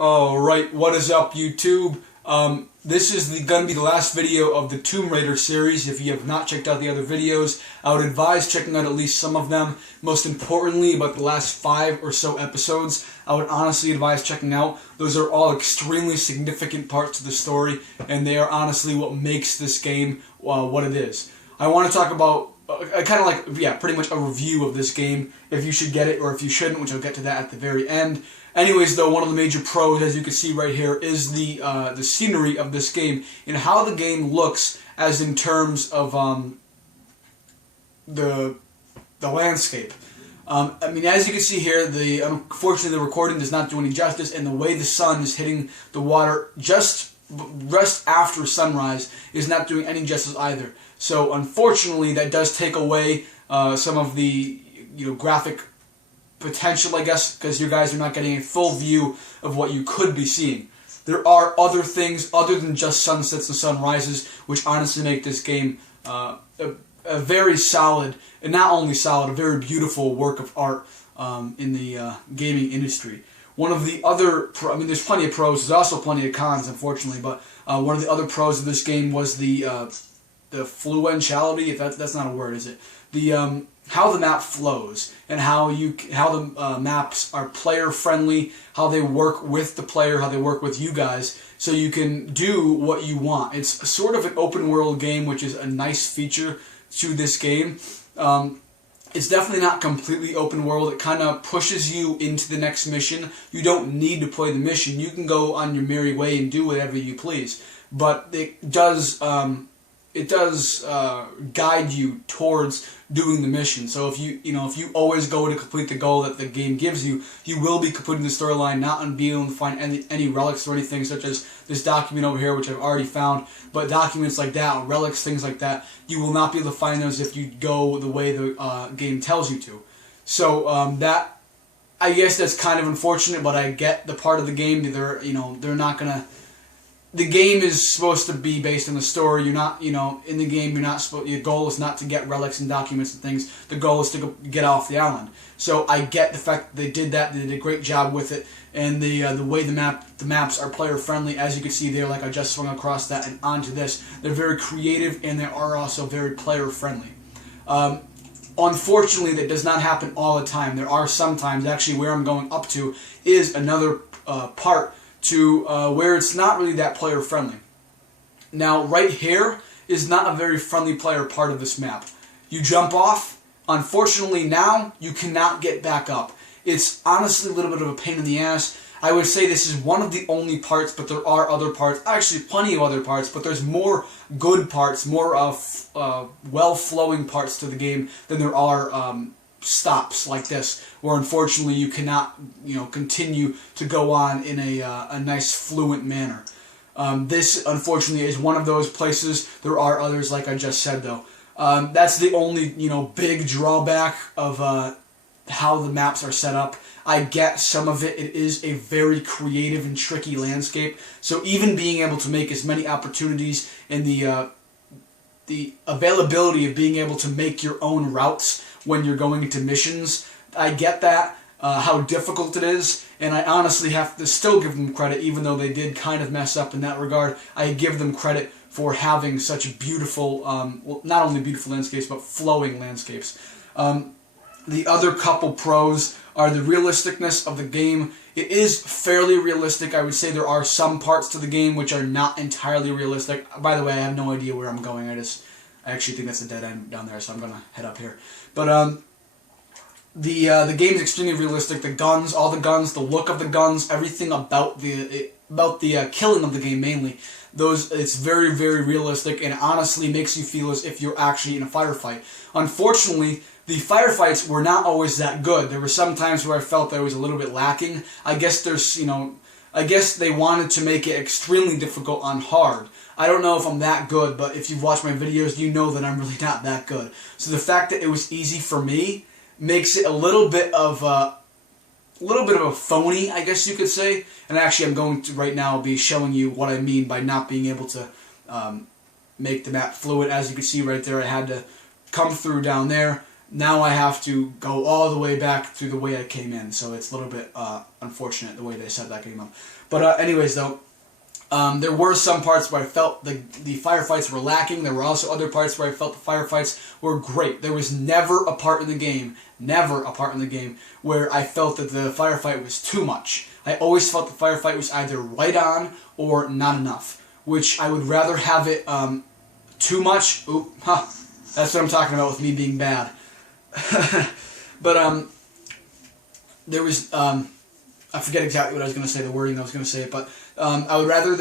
Alright, what is up YouTube? This is going to be the last video of the Tomb Raider series. If you have not checked out the other videos, I would advise checking out at least some of them. Most importantly, about the last 5 or so episodes, I would honestly advise checking out. Those are all extremely significant parts of the story, and they are honestly what makes this game what it is. I want to talk about pretty much a review of this game, if you should get it or if you shouldn't, which I'll get to that at the very end. Anyways, though, one of the major pros, as you can see right here, is the scenery of this game and how the game looks, as in terms of the landscape. I mean, as you can see here, unfortunately the recording does not do any justice, and the way the sun is hitting the water just after sunrise is not doing any justice either. So unfortunately, that does take away some of the graphic potential, I guess, because you guys are not getting a full view of what you could be seeing. There are other things other than just sunsets and sunrises, which honestly make this game a very solid, and not only solid, a very beautiful work of art in the gaming industry. One of the other, there's plenty of pros, there's also plenty of cons, unfortunately, but one of the other pros of this game was the fluentiality, if that's not a word, is it? The how the map flows and how the maps are player friendly, how they work with the player, how they work with you guys, so you can do what you want. It's sort of an open world game, which is a nice feature to this game. It's definitely not completely open world. It kind of pushes you into the next mission. You don't need to play the mission. You can go on your merry way and do whatever you please. But it does guide you towards doing the mission. So if you always go to complete the goal that the game gives you, you will be completing the storyline, not on being able to find any relics or anything, such as this document over here, which I've already found. But documents like that, relics, things like that, you will not be able to find those if you go the way the game tells you to. So I guess that's kind of unfortunate, but I get the part of the game that they're not gonna. The game is supposed to be based on the story. You're not, in the game, you're not supposed. Your goal is not to get relics and documents and things. The goal is to get off the island. So I get the fact that they did that. They did a great job with it, and the way the maps are player friendly, as you can see there. Like I just swung across that and onto this. They're very creative, and they are also very player friendly. Unfortunately, that does not happen all the time. There are sometimes, actually, where I'm going up to is another part to where it's not really that player friendly. Now right here is not a very friendly player part of this map. You jump off, unfortunately now you cannot get back up. It's honestly a little bit of a pain in the ass. I would say this is one of the only parts, but there are other parts, actually plenty of other parts, but there's more good parts, more well-flowing parts to the game than there are stops like this, where unfortunately you cannot, continue to go on in a nice fluent manner. This unfortunately is one of those places. There are others, like I just said, though. That's the only big drawback of how the maps are set up. I get some of it. It is a very creative and tricky landscape. So even being able to make as many opportunities and the availability of being able to make your own routes when you're going into missions, I get that, how difficult it is, and I honestly have to still give them credit, even though they did kind of mess up in that regard. I give them credit for having such beautiful, not only beautiful landscapes, but flowing landscapes. The other couple pros are the realisticness of the game. It is fairly realistic. I would say there are some parts to the game which are not entirely realistic. By the way, I have no idea where I'm going. I actually think that's a dead end down there, so I'm gonna head up here. But the game is extremely realistic. The guns, all the guns, the look of the guns, everything about the killing of the game mainly. It's very, very realistic, and honestly makes you feel as if you're actually in a firefight. Unfortunately, the firefights were not always that good. There were some times where I felt that it was a little bit lacking. I guess I guess they wanted to make it extremely difficult on hard. I don't know if I'm that good, but if you've watched my videos, you know that I'm really not that good. So the fact that it was easy for me makes it a little bit of a phony, I guess you could say. And actually, I'm going to right now be showing you what I mean by not being able to make the map fluid. As you can see right there, I had to come through down there. now I have to go all the way back through the way I came in. So it's a little bit unfortunate the way they set that game up. But anyways, though, there were some parts where I felt the firefights were lacking. There were also other parts where I felt the firefights were great. There was never a part in the game, where I felt that the firefight was too much. I always felt the firefight was either right on or not enough, which I would rather have it too much. That's what I'm talking about with me being bad. But there was I forget exactly what I was going to say, the wording I was going to say, but I would rather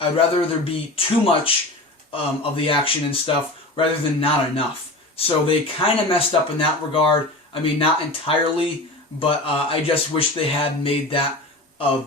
I'd rather there be too much of the action and stuff rather than not enough. So they kind of messed up in that regard. I mean, not entirely, but I just wish they had made that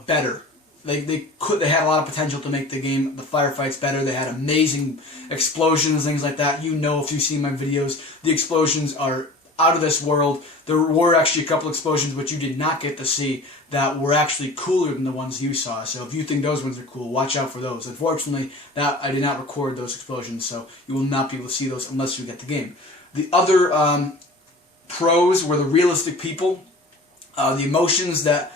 better. They had a lot of potential to make the firefights better. They had amazing explosions, things like that. You know, if you've seen my videos, the explosions are out of this world. There were actually a couple explosions which you did not get to see that were actually cooler than the ones you saw. So if you think those ones are cool, watch out for those. Unfortunately, I did not record those explosions, so you will not be able to see those unless you get the game. The other pros were the realistic people, the emotions that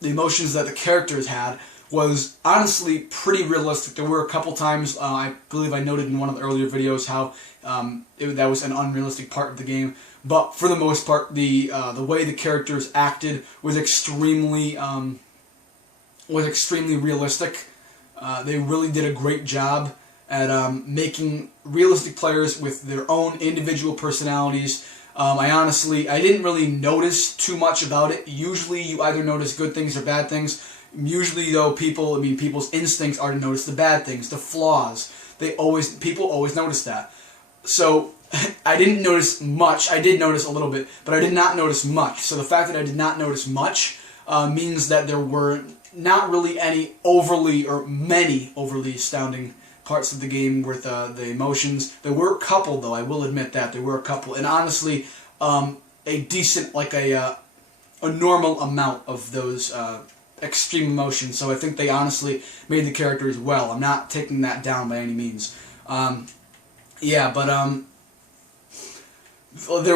the characters had was honestly pretty realistic. There were a couple times, I believe I noted in one of the earlier videos, how that was an unrealistic part of the game. But for the most part, the way the characters acted was extremely realistic. They really did a great job at making realistic players with their own individual personalities. I didn't really notice too much about it. Usually you either notice good things or bad things. Usually though, people's instincts are to notice the bad things, the flaws. People always notice that. So I didn't notice much. I did notice a little bit, but I did not notice much. So the fact that I did not notice much means that there were not really many overly astounding parts of the game with the emotions. There were a couple, though. I will admit that there were a couple, and honestly, a decent, a normal amount of those extreme emotions. So I think they honestly made the characters well. I'm not taking that down by any means. There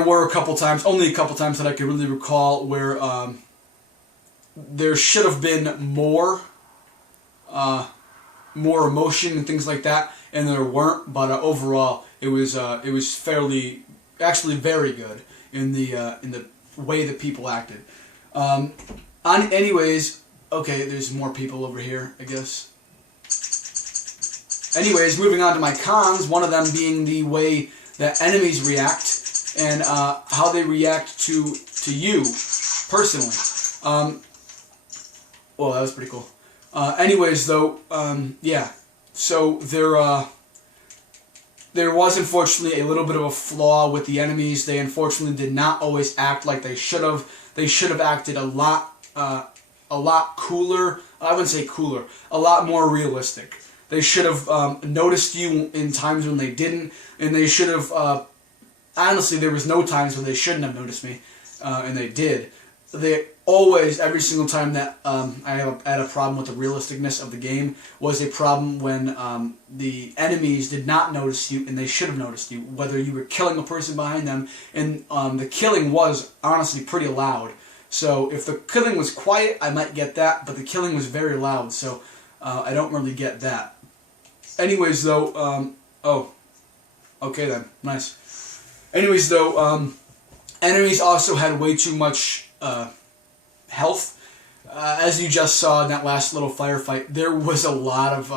were only a couple times that I could really recall where there should have been more emotion and things like that, and there weren't. But overall, it was actually very good in the way that people acted. Anyways, okay, there's more people over here, I guess. Anyways, moving on to my cons, one of them being the way that enemies react and how they react to you personally. Well, that was pretty cool. Anyways, though, yeah. So there was unfortunately a little bit of a flaw with the enemies. They unfortunately did not always act like they should have. They should have acted a lot cooler. I wouldn't say cooler. A lot more realistic. They should have noticed you in times when they didn't, and they should have. Honestly, there was no times when they shouldn't have noticed me, and they did. They always, every single time that I had a problem with the realisticness of the game, was a problem when the enemies did not notice you, and they should have noticed you, whether you were killing a person behind them, and the killing was honestly pretty loud. So if the killing was quiet, I might get that, but the killing was very loud, so I don't really get that. Anyways, though, oh, okay then, nice. Anyways, though, enemies also had way too much health. As you just saw in that last little firefight, there was a lot of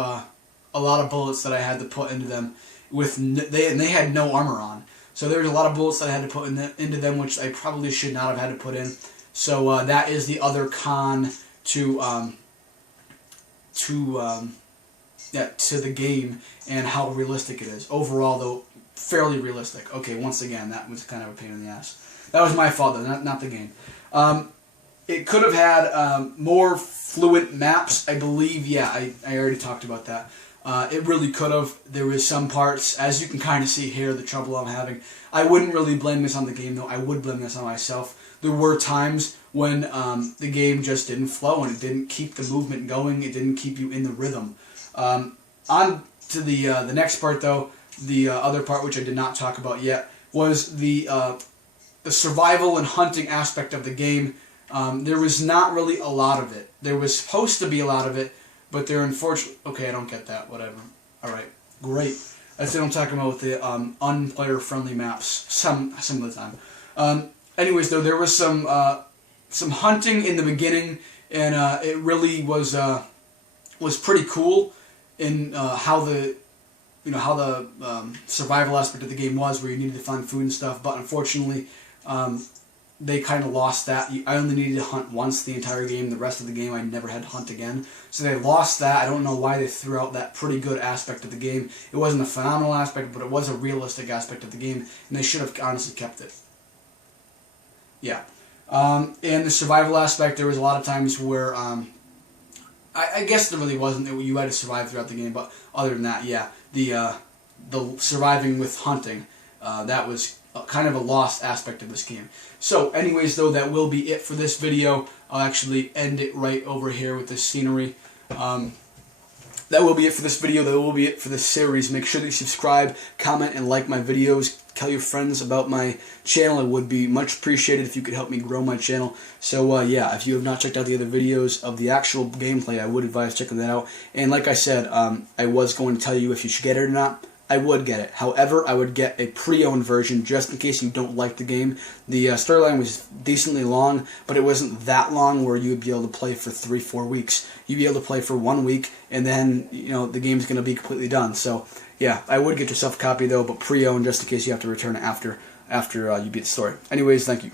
bullets that I had to put into them. They had no armor on, so there was a lot of bullets that I had to put into them, which I probably should not have had to put in. So that is the other con to the game and how realistic it is. Overall, though, fairly realistic. Okay, once again, that was kind of a pain in the ass. That was my fault, though, not the game. It could have had more fluent maps, I believe. Yeah, I already talked about that. It really could have. There was some parts, as you can kind of see here, the trouble I'm having. I wouldn't really blame this on the game, though. I would blame this on myself. There were times when the game just didn't flow and it didn't keep the movement going. It didn't keep you in the rhythm. On to the next part, though. the other part, which I did not talk about yet, was the survival and hunting aspect of the game. There was not really a lot of it. There was supposed to be a lot of it, but there unfortunately... Okay, I don't get that. Whatever. Alright, great. That's what I'm talking about with the unplayer-friendly maps some of the time. Anyways, though, there was some hunting in the beginning, and it really was pretty cool in how the survival aspect of the game was, where you needed to find food and stuff. But unfortunately, they kind of lost that. I only needed to hunt once the entire game. The rest of the game I never had to hunt again. So they lost that. I don't know why they threw out that pretty good aspect of the game. It wasn't a phenomenal aspect, but it was a realistic aspect of the game, and they should have honestly kept it. Yeah. And the survival aspect, there was a lot of times where, I guess there really wasn't. You had to survive throughout the game, but other than that, yeah. The surviving with hunting, that was kind of a lost aspect of this game. So anyways, though, that will be it for this video. I'll actually end it right over here with this scenery. That will be it for this video. That will be it for this series. Make sure that you subscribe, comment, and like my videos. Tell your friends about my channel. It would be much appreciated if you could help me grow my channel. So yeah, if you have not checked out the other videos of the actual gameplay, I would advise checking that out. And like I said, I was going to tell you if you should get it or not. I would get it. However, I would get a pre-owned version just in case you don't like the game. The storyline was decently long, but it wasn't that long where you would be able to play for 3-4 weeks. You'd be able to play for 1 week, and then the game's going to be completely done. So yeah, I would get yourself a copy though, but pre-owned just in case you have to return it after you beat the story. Anyways, thank you.